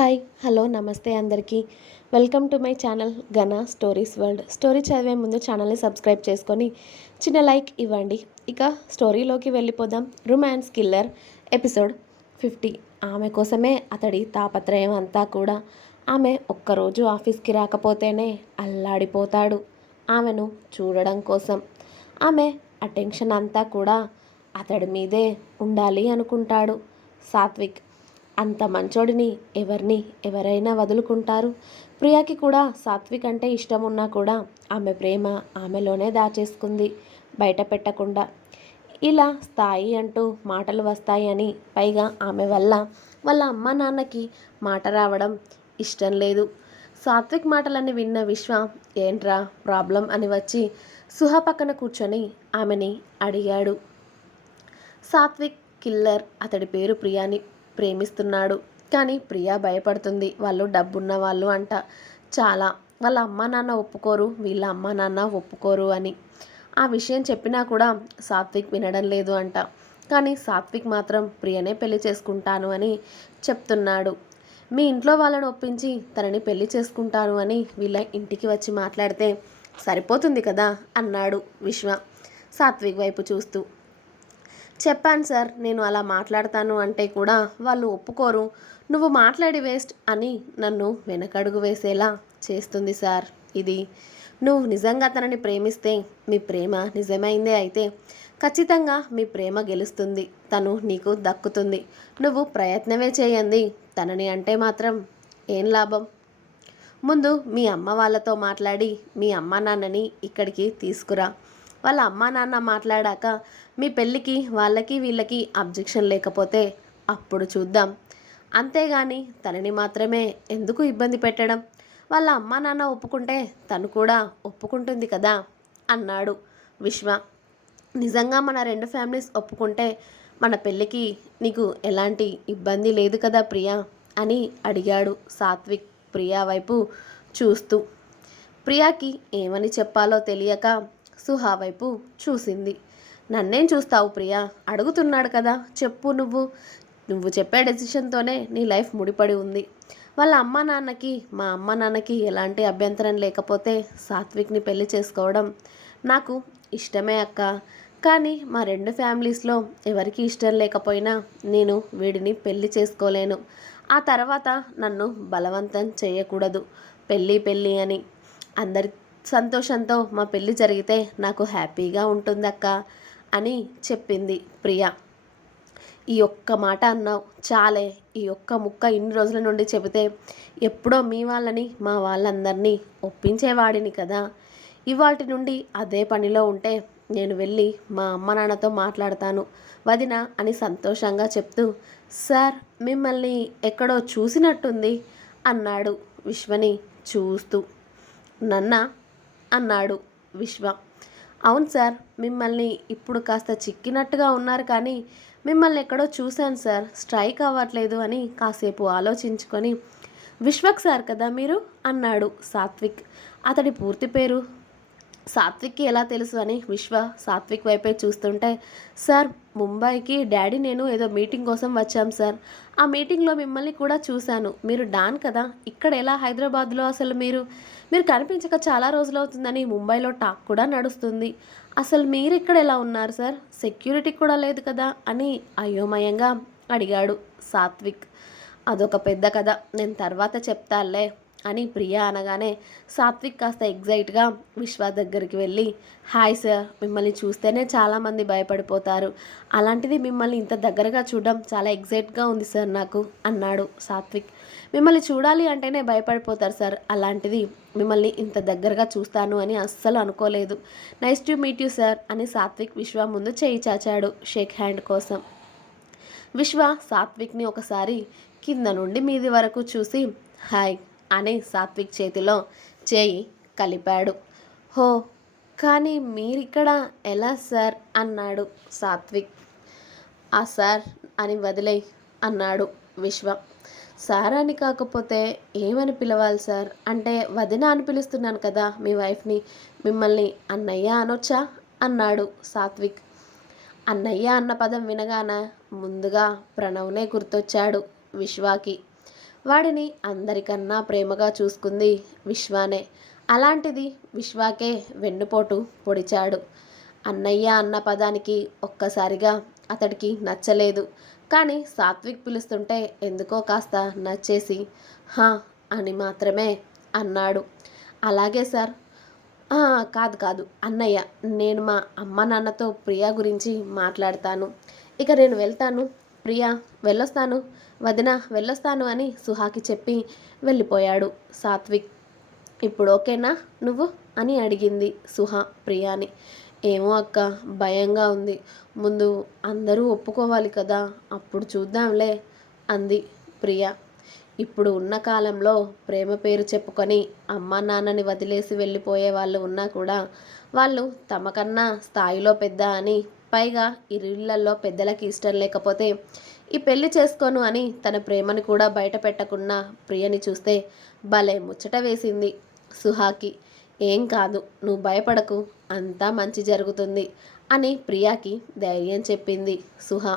Hi hello నమస్తే అందరికీ welcome to my channel ఘన స్టోరీస్ వరల్డ్. స్టోరీ చదివే ముందు ఛానల్ని సబ్స్క్రైబ్ చేసుకొని చిన్న లైక్ ఇవ్వండి. ఇక స్టోరీలోకి వెళ్ళిపోదాం. Romance killer episode 50. ఆమె కోసమే అతడి తాపత్రయం అంతా కూడా. ఆమె ఒక్కరోజు ఆఫీస్కి రాకపోతేనే అల్లాడిపోతాడు ఆమెను చూడడం కోసం. ఆమె అటెన్షన్ అంతా కూడా అతడి మీదే ఉండాలి అనుకుంటాడు సాత్విక్. అంత మంచోడిని ఎవరైనా వదులుకుంటారు. ప్రియాకి కూడా సాత్విక్ అంటే ఇష్టం ఉన్నా కూడా ఆమె ప్రేమ ఆమెలోనే దాచేసుకుంది, బయట పెట్టకుండా. ఇలా స్థాయి అంటూ మాటలు వస్తాయని, పైగా ఆమె వల్ల వాళ్ళ అమ్మ నాన్నకి మాట రావడం ఇష్టం లేదు. సాత్విక్ మాటలని విన్న విశ్వ ఏంట్రా ప్రాబ్లం అని వచ్చి సుహ పక్కన కూర్చొని ఆమెని అడిగాడు. సాత్విక్ కిల్లర్ అతడి పేరు ప్రియాని ప్రేమిస్తున్నాడు. కానీ ప్రియా భయపడుతుంది. వాళ్ళు డబ్బున్న వాళ్ళు అంట చాలా. వాళ్ళ అమ్మా నాన్న ఒప్పుకోరు, వీళ్ళ అమ్మా నాన్న ఒప్పుకోరు అని. ఆ విషయం చెప్పినా కూడా సాత్విక్ వినడం లేదు అంట. కానీ సాత్విక్ మాత్రం ప్రియనే పెళ్లి చేసుకుంటాను అని చెప్తున్నాడు. మీ ఇంట్లో వాళ్ళని ఒప్పించి తనని పెళ్లి చేసుకుంటాను అని వీళ్ళ ఇంటికి వచ్చి మాట్లాడితే సరిపోతుంది కదా అన్నాడు విశ్వ సాత్విక్ వైపు చూస్తూ. చెప్పాను సార్, నేను అలా మాట్లాడతాను అంటే కూడా వాళ్ళు ఒప్పుకోరు. నువ్వు మాట్లాడి వేస్ట్ అని నన్ను వెనకడుగు వేసేలా చేస్తుంది సార్ ఇది. నువ్వు నిజంగా తనని ప్రేమిస్తే, మీ ప్రేమ నిజమైందే అయితే ఖచ్చితంగా మీ ప్రేమ గెలుస్తుంది, తను నీకు దక్కుతుంది. నువ్వు ప్రయత్నమే చేయండి తనని అంటే మాత్రం ఏం లాభం? ముందు మీ అమ్మ వాళ్ళతో మాట్లాడి మీ అమ్మ నాన్నని ఇక్కడికి తీసుకురా. వాళ్ళ అమ్మా నాన్న మాట్లాడాక మీ పెళ్ళికి వాళ్ళకి వీళ్ళకి అబ్జెక్షన్ లేకపోతే అప్పుడు చూద్దాం. అంతేగాని తనని మాత్రమే ఎందుకు ఇబ్బంది పెట్టడం? వాళ్ళ అమ్మా నాన్న ఒప్పుకుంటే తను కూడా ఒప్పుకుంటుంది కదా అన్నాడు విశ్వ. నిజంగా మన రెండు ఫ్యామిలీస్ ఒప్పుకుంటే మన పెళ్ళికి నీకు ఎలాంటి ఇబ్బంది లేదు కదా ప్రియా అని అడిగాడు సాత్విక్ ప్రియా వైపు చూస్తూ. ప్రియాకి ఏమని చెప్పాలో తెలియక సుహా వైపు చూసింది. నన్నేం చూస్తావు ప్రియా, అడుగుతున్నాడు కదా చెప్పు. నువ్వు చెప్పే డెసిషన్తోనే నీ లైఫ్ ముడిపడి ఉంది. వాళ్ళ అమ్మ నాన్నకి మా అమ్మ నాన్నకి ఎలాంటి అభ్యంతరం లేకపోతే సాత్విక్ని పెళ్లి చేసుకోవడం నాకు ఇష్టమే అక్క. కానీ మా రెండు ఫ్యామిలీస్లో ఎవరికి ఇష్టం లేకపోయినా నేను వీడిని పెళ్లి చేసుకోలేను. ఆ తర్వాత నన్ను బలవంతం చేయకూడదు పెళ్ళి అని. అందరి సంతోషంతో మా పెళ్ళి జరిగితే నాకు హ్యాపీగా ఉంటుందక్క అని చెప్పింది ప్రియా. ఈ ఒక్క మాట అన్నావు చాలే. ఈ ఒక్క ముక్క ఇన్ని రోజుల నుండి చెబితే ఎప్పుడో మీ వాళ్ళని మా వాళ్ళందరినీ ఒప్పించేవాడిని కదా. ఇవాటి నుండి అదే పనిలో ఉంటే నేను వెళ్ళి మా అమ్మ నాన్నతో మాట్లాడతాను వదిన అని సంతోషంగా చెప్తూ, సార్ మిమ్మల్ని ఎక్కడో చూసినట్టుంది అన్నాడు విశ్వని చూస్తూ. నన్న అన్నాడు విశ్వ. అవును సార్, మిమ్మల్ని ఇప్పుడు కాస్త చిక్కినట్టుగా ఉన్నారు కానీ మిమ్మల్ని ఎక్కడో చూశాను సార్, స్ట్రైక్ అవ్వట్లేదు అని కాసేపు ఆలోచించుకొని, విశ్వక్ సార్ కదా మీరు అన్నాడు సాత్విక్. అతడి పూర్తి పేరు సాత్విక్కి ఎలా తెలుసు అని విశ్వ సాత్విక్ వైపే చూస్తుంటే, సార్ ముంబైకి డాడీ నేను ఏదో మీటింగ్ కోసం వచ్చాం సార్. ఆ మీటింగ్లో మిమ్మల్ని కూడా చూశాను. మీరు డాన్ కదా, ఇక్కడ ఎలా హైదరాబాద్లో అసలు మీరు కనిపించక చాలా రోజులు అవుతుందని ముంబైలో టాక్ కూడా నడుస్తుంది. అసలు మీరు ఇక్కడ ఎలా ఉన్నారు సార్, సెక్యూరిటీ కూడా లేదు కదా అని అయోమయంగా అడిగాడు సాత్విక్. అదొక పెద్ద కథ, నేను తర్వాత చెప్తాలే అని ప్రియా అనగానే సాత్విక్ కాస్త ఎగ్జైట్గా విశ్వ దగ్గరికి వెళ్ళి, హాయ్ సార్, మిమ్మల్ని చూస్తేనే చాలామంది భయపడిపోతారు, అలాంటిది మిమ్మల్ని ఇంత దగ్గరగా చూడడం చాలా ఎగ్జైట్గా ఉంది సార్ నాకు అన్నాడు సాత్విక్. మిమ్మల్ని చూడాలి అంటేనే భయపడిపోతారు సార్, అలాంటిది మిమ్మల్ని ఇంత దగ్గరగా చూస్తాను అని అస్సలు అనుకోలేదు. Nice to meet you sir అని సాత్విక్ విశ్వ ముందు చేయి చాచాడు షేక్ హ్యాండ్ కోసం. విశ్వ సాత్విక్ని ఒకసారి కింద నుండి మీది వరకు చూసి హాయ్ అని సాత్విక్ చేతిలో చేయి కలిపాడు. హో, కానీ మీరిక్కడ ఎలా సార్ అన్నాడు సాత్విక్. ఆ సార్ అని వదిలే అన్నాడు విశ్వ. సార్ అని కాకపోతే ఏమని పిలవాలి సార్? అంటే వదిన అని పిలుస్తున్నాను కదా మీ వైఫ్ని, మిమ్మల్ని అన్నయ్య అనొచ్చా అన్నాడు సాత్విక్. అన్నయ్య అన్న పదం వినగానే ముందుగా ప్రణవ్నే గుర్తొచ్చాడు విశ్వాకి. వాడిని అందరికన్నా ప్రేమగా చూసుకుంది విశ్వానే. అలాంటిది విశ్వాకే వెన్నుపోటు పొడిచాడు. అన్నయ్య అన్న పదానికి ఒక్కసారిగా అతడికి నచ్చలేదు. కానీ సాత్విక్ పిలుస్తుంటే ఎందుకో కాస్త నచ్చేసి హా అని మాత్రమే అన్నాడు. అలాగే సార్. కాదు కాదు అన్నయ్య, నేను మా అమ్మ నాన్నతో ప్రియా గురించి మాట్లాడతాను. ఇక నేను వెళ్తాను. ప్రియా వెళ్ళొస్తాను, వదిన వెళ్ళొస్తాను అని సుహాకి చెప్పి వెళ్ళిపోయాడు సాత్విక్. ఇప్పుడు ఓకేనా నువ్వు అని అడిగింది సుహా ప్రియాని. ఏమో అక్క, భయంగా ఉంది. ముందు అందరూ ఒప్పుకోవాలి కదా, అప్పుడు చూద్దాంలే అంది ప్రియా. ఇప్పుడు ఉన్న కాలంలో ప్రేమ పేరు చెప్పుకొని అమ్మా నాన్నని వదిలేసి వెళ్ళిపోయే వాళ్ళు ఉన్నా కూడా వాళ్ళు తమకన్నా స్థాయిలో పెద్ద అని, పైగా ఇళ్ళల్లో పెద్దలకి ఇష్టం లేకపోతే ఈ పెళ్లి చేసుకోను అని తన ప్రేమని కూడా బయట పెట్టకున్న ప్రియని చూస్తే భలే ముచ్చట వేసింది సుహాకి. ఏం కాదు, నువ్వు భయపడకు, అంతా మంచి జరుగుతుంది అని ప్రియాకి ధైర్యం చెప్పింది సుహా.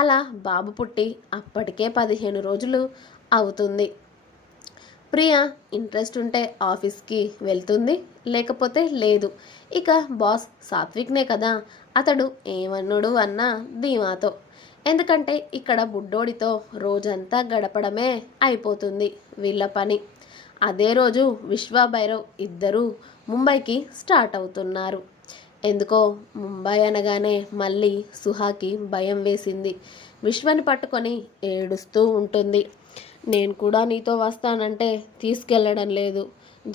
అలా బాబు పుట్టి అప్పటికే 15 రోజులు అవుతుంది. ప్రియా ఇంట్రెస్ట్ ఉంటే ఆఫీస్కి వెళ్తుంది, లేకపోతే లేదు. ఇక బాస్ సాత్విక్నే కదా, అతడు ఏమన్నుడు అన్న ధీమాతో. ఎందుకంటే ఇక్కడ బుడ్డోడితో రోజంతా గడపడమే అయిపోతుంది వీళ్ళ పని. అదే రోజు విశ్వ భైరవ్ ఇద్దరూ ముంబైకి స్టార్ట్ అవుతున్నారు. ఎందుకో ముంబై అనగానే మళ్ళీ సుహాకి భయం వేసింది. విశ్వని పట్టుకొని ఏడుస్తూ ఉంటుంది. నేను కూడా నీతో వస్తానంటే తీసుకెళ్ళడం లేదు.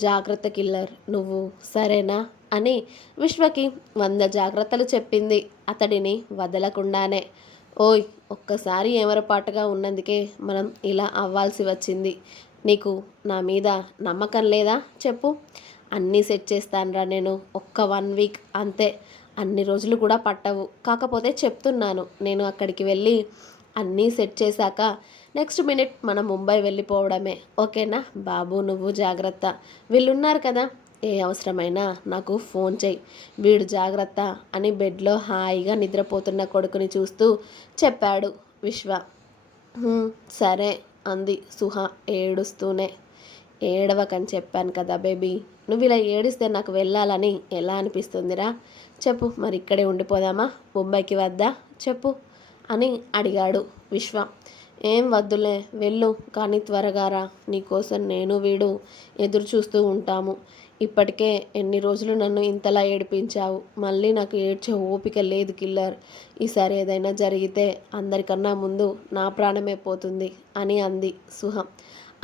జాగ్రత్త కిల్లర్ నువ్వు, సరేనా అని విశ్వకి 100 జాగ్రత్తలు చెప్పింది అతడిని వదలకుండానే. ఓయ్, ఒక్కసారి ఏమరపాటుగా ఉన్నందుకే మనం ఇలా అవ్వాల్సి వచ్చింది. నీకు నా మీద నమ్మకం లేదా చెప్పు? అన్నీ సెట్ చేస్తానురా నేను, ఒక్క 1 వీక్ అంతే. అన్ని రోజులు కూడా పట్టవు. కాకపోతే చెప్తున్నాను, నేను అక్కడికి వెళ్ళి అన్నీ సెట్ చేశాక నెక్స్ట్ మినిట్ మనం ముంబై వెళ్ళిపోవడమే. ఓకేనా బాబు, నువ్వు జాగ్రత్త. వీళ్ళున్నారు కదా, ఏ అవసరమైనా నాకు ఫోన్ చేయి. వీడు జాగ్రత్త అని బెడ్లో హాయిగా నిద్రపోతున్న కొడుకుని చూస్తూ చెప్పాడు విశ్వ. సరే అంది సుహా ఏడుస్తూనే. ఏడవకని చెప్పాను కదా బేబీ, నువ్వు ఇలా ఏడిస్తే నాకు వెళ్ళాలని ఎలా అనిపిస్తుందిరా చెప్పు? మరి ఇక్కడే ఉండిపోదామా, ముంబైకి వద్దా చెప్పు అని అడిగాడు విశ్వ. ఏం వద్దులే, వెళ్ళు, కానీ త్వరగా రా. నీకోసం నేను వీడు ఎదురు చూస్తూ ఉంటాము. ఇప్పటికే ఎన్ని రోజులు నన్ను ఇంతలా ఏడిపించావు, మళ్ళీ నాకు ఏడ్చే ఓపిక లేదు కిల్లర్. ఈసారి ఏదైనా జరిగితే అందరికన్నా ముందు నా ప్రాణమే పోతుంది అని అంది సుహ.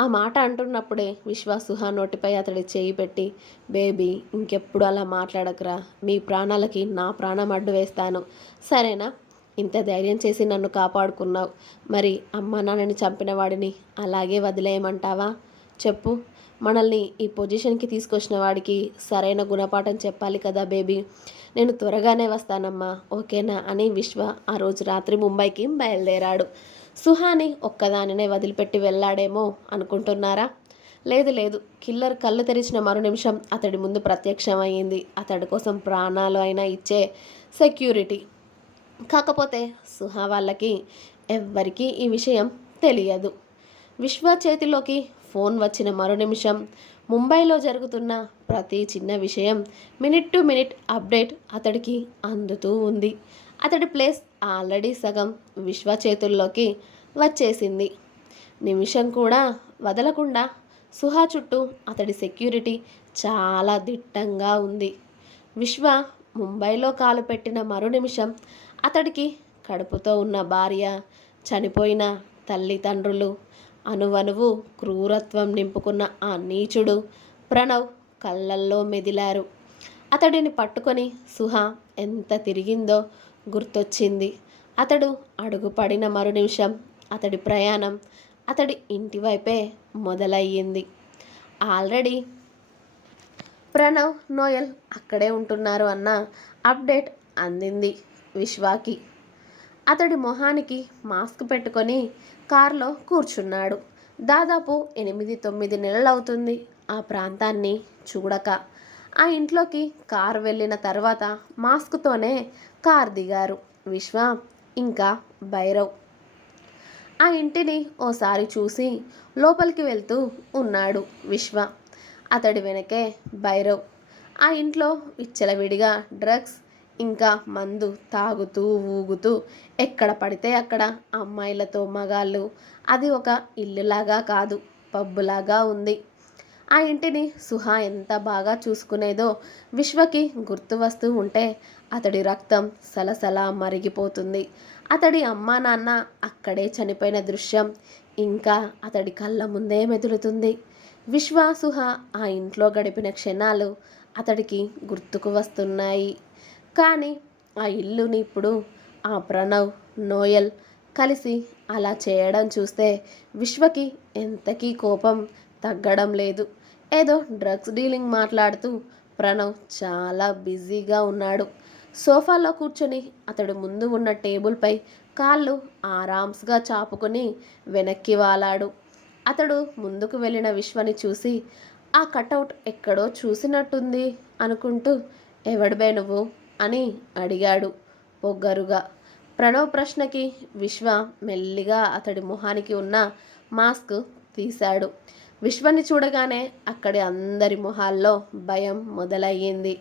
ఆ మాట అంటున్నప్పుడే విశ్వ సుహ నోటిపై అతడి చేయి పెట్టి, బేబీ ఇంకెప్పుడు అలా మాట్లాడకురా, మీ ప్రాణాలకి నా ప్రాణం అడ్డు వేస్తాను, సరేనా? ఇంత ధైర్యం చేసి నన్ను కాపాడుకున్నావు, మరి అమ్మ నాన్నని చంపిన వాడిని అలాగే వదిలేయమంటావా చెప్పు? మనల్ని ఈ పొజిషన్కి తీసుకొచ్చిన వాడికి సరైన గుణపాఠం చెప్పాలి కదా బేబీ. నేను త్వరగానే వస్తానమ్మా, ఓకేనా అని విశ్వ ఆ రోజు రాత్రి ముంబైకి బయలుదేరాడు. సుహాని ఒక్కదానినే వదిలిపెట్టి వెళ్ళాడేమో అనుకుంటున్నారా? లేదు లేదు, కిల్లర్ కళ్ళు తెరిచిన మరో నిమిషం అతడి ముందు ప్రత్యక్షమయ్యింది. అతడి కోసం ప్రాణాలు అయినా ఇచ్చే సెక్యూరిటీ. కాకపోతే సుహా వాళ్ళకి ఎవ్వరికీ ఈ విషయం తెలియదు. విశ్వ చేతిలోకి ఫోన్ వచ్చిన మరో నిమిషం ముంబైలో జరుగుతున్న ప్రతి చిన్న విషయం మినిట్ టు మినిట్ అప్డేట్ అతడికి అందుతూ ఉంది. అతడి ప్లేస్ ఆల్రెడీ సగం విశ్వ చేతుల్లోకి వచ్చేసింది. నిమిషం కూడా వదలకుండా సుహా చుట్టూ అతడి సెక్యూరిటీ చాలా దిట్టంగా ఉంది. విశ్వ ముంబైలో కాలు పెట్టిన మరో నిమిషం అతడికి కడుపుతో ఉన్న భార్య, చనిపోయిన తల్లిదండ్రులు, అనువనువు క్రూరత్వం నింపుకున్న ఆ నీచుడు ప్రణవ్ కళ్ళల్లో మెదిలారు. అతడిని పట్టుకొని సుహా ఎంత తిరిగిందో గుర్తొచ్చింది. అతడు అడుగుపడిన మరు నిమిషం అతడి ప్రయాణం అతడి ఇంటి వైపే మొదలయ్యింది. ఆల్రెడీ ప్రణవ్, నోయల్ అక్కడే ఉంటున్నారు అన్న అప్డేట్ అందింది విశ్వాకి. అతడి మొహానికి మాస్క్ పెట్టుకొని కారులో కూర్చున్నాడు. దాదాపు 8-9 నెలలవుతుంది ఆ ప్రాంతాన్ని చూడక. ఆ ఇంట్లోకి కారు వెళ్ళిన తర్వాత మాస్క్తోనే కారు దిగారు విశ్వ ఇంకా భైరవ్. ఆ ఇంటిని ఓసారి చూసి లోపలికి వెళ్తూ ఉన్నాడు విశ్వ. అతడి వెనకే భైరవ్. ఆ ఇంట్లో విచ్చలవిడిగా డ్రగ్స్ ఇంకా మందు తాగుతూ ఊగుతూ ఎక్కడ పడితే అక్కడ అమ్మాయిలతో మగాళ్ళు. అది ఒక ఇల్లులాగా కాదు, పబ్బులాగా ఉంది. ఆ ఇంటిని సుహా ఎంత బాగా చూసుకునేదో విశ్వకి గుర్తు వస్తూ ఉంటే అతడి రక్తం సలసలా మరిగిపోతుంది. అతడి అమ్మా నాన్న అక్కడే చనిపోయిన దృశ్యం ఇంకా అతడి కళ్ళ ముందే మెదులుతుంది. విశ్వ సుహ ఆ ఇంట్లో గడిపిన క్షణాలు అతడికి గుర్తుకు వస్తున్నాయి. కానీ ఆ ఇల్లుని ఇప్పుడు ఆ ప్రణవ్, నోయల్ కలిసి అలా చేయడం చూస్తే విశ్వకి ఎంతకీ కోపం తగ్గడం లేదు. ఏదో డ్రగ్స్ డీలింగ్ మాట్లాడుతూ ప్రణవ్ చాలా బిజీగా ఉన్నాడు. సోఫాలో కూర్చొని అతడు ముందు ఉన్న టేబుల్పై కాళ్ళు ఆరామ్స్గా చాపుకొని వెనక్కి వాలాడు. అతడు ముందుకు వెళ్ళిన విశ్వని చూసి ఆ కటౌట్ ఎక్కడో చూసినట్టుంది అనుకుంటూ, ఎవడిబే నువ్వు అని అడిగాడు పొగ్గరుగా. ప్రణవ్ ప్రశ్నకి విశ్వ మెల్లిగా అతడి మొహానికి ఉన్న మాస్క్ తీశాడు. విశ్వని చూడగానే అక్కడి అందరి మొహాల్లో భయం మొదలయ్యింది.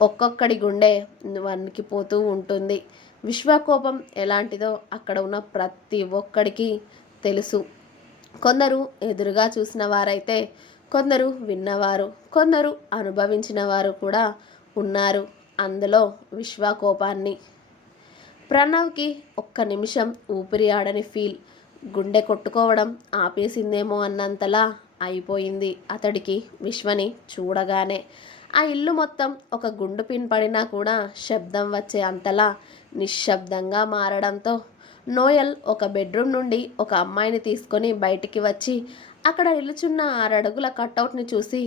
ఒక్కొక్కడి గుండె వణికిపోతూ ఉంటుంది. విశ్వ కోపం ఎలాంటిదో అక్కడ ఉన్న ప్రతి ఒక్కడికి తెలుసు. కొందరు ఎదురుగా చూసిన వారైతే, కొందరు విన్నవారు, కొందరు అనుభవించిన వారు కూడా ఉన్నారు అందులో విశ్వ కోపాన్ని. ప్రణవ్కి ఒక్క నిమిషం ఊపిరి ఆడని ఫీల్. గుండె కొట్టుకోవడం ఆపేసిందేమో అన్నంతలా అయిపోయింది అతడికి విశ్వని చూడగానే. ఆ ఇల్లు మొత్తం ఒక గుండు పిన్ పడినా కూడా శబ్దం వచ్చే అంతలా నిశ్శబ్దంగా మారడంతో నోయల్ ఒక బెడ్రూమ్ నుండి ఒక అమ్మాయిని తీసుకొని బయటికి వచ్చి అక్కడ నిలుచున్న 6 అడుగుల కట్అవుట్ని చూసి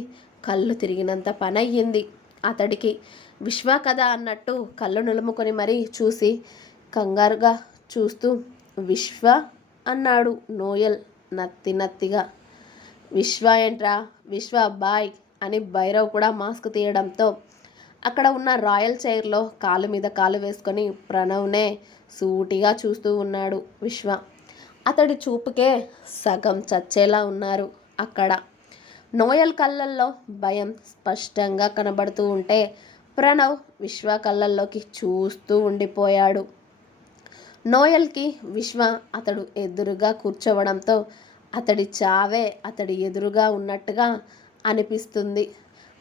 కళ్ళు తిరిగినంత పనయ్యింది అతడికి. విశ్వ కదా అన్నట్టు కళ్ళు నులుముకొని మరీ చూసి కంగారుగా చూస్తూ, విశ్వ అన్నాడు నోయల్ నత్తిగా. విశ్వ ఏంట్రా, విశ్వ బాయ్ అని భైరవ్ కూడా మాస్క్ తీయడంతో అక్కడ ఉన్న రాయల్ చైర్లో కాలు మీద కాలు వేసుకొని ప్రణవ్నే సూటిగా చూస్తూ ఉన్నాడు విశ్వ. అతడి చూపుకే సగం చచ్చేలా ఉన్నారు అక్కడ. నోయల్ కళ్ళల్లో భయం స్పష్టంగా కనబడుతూ ఉంటే ప్రణవ్ విశ్వ కళ్ళల్లోకి చూస్తూ ఉండిపోయాడు. నోయల్కి విశ్వ అతడు ఎదురుగా కూర్చోవడంతో అతడి చావే అతడి ఎదురుగా ఉన్నట్టుగా అనిపిస్తుంది.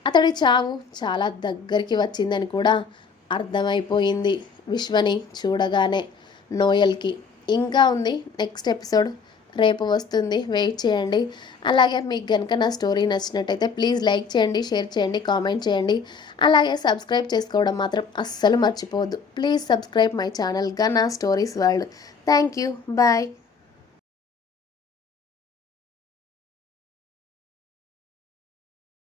అతడి చావు చాలా దగ్గరికి వచ్చిందని కూడా అర్థమైపోయింది విశ్వని చూడగానే నోయల్కి. ఇంకా ఉంది నెక్స్ట్ ఎపిసోడ్, రేపు వస్తుంది, వెయిట్ చేయండి. అలాగే మీకు కనుక నా స్టోరీ నచ్చినట్టయితే ప్లీజ్ లైక్ చేయండి, షేర్ చేయండి, కామెంట్ చేయండి. అలాగే సబ్స్క్రైబ్ చేసుకోవడం మాత్రం అస్సలు మర్చిపోవద్దు. Please subscribe my channel Gana stories world. Thank you, bye.